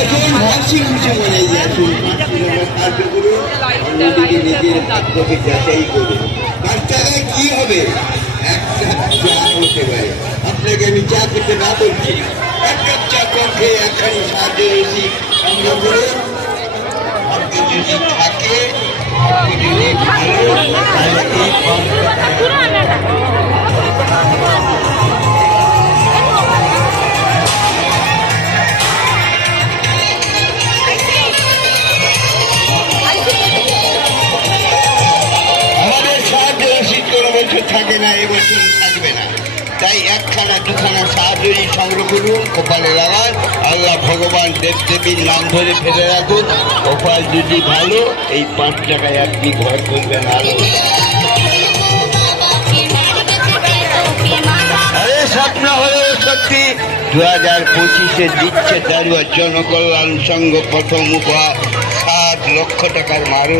এখন হাসি খুশি মনে আসুন, সাহায্য করুন, অন্যদিকে নিজের ভাগ্যকে যাচাই করুন। 5 টাকায় কি হবে? একটা চা হতে পারে। আপনাকে আমি চা খেতে না বলছি, এক কাপ চা কম খেয়ে একখানি সাহায্য রয়েছি সংগ্রহ করুন। ভাগ্য যদি থাকে, ভাগ্য যদি ভালো, তাহলে এই 5 বছর থাকে না, এবছর থাকবে না। তাই একখানা দুখানা সাহায্যই সংগ্রহ করুন, কপালে লাগান। আল্লাহ ভগবান দেবদেবীর নাম ধরে ফেলে রাখুন। কপাল যদি ভালো, এই 5 টাকায় আপনি ঘর করবেন আলো। আরে স্বপ্ন হলেও সত্যি, 2025-এ দিচ্ছে দারুয়া জনকল্যাণ সংঘ প্রথম উপহার 7 লক্ষ টাকার মারুন।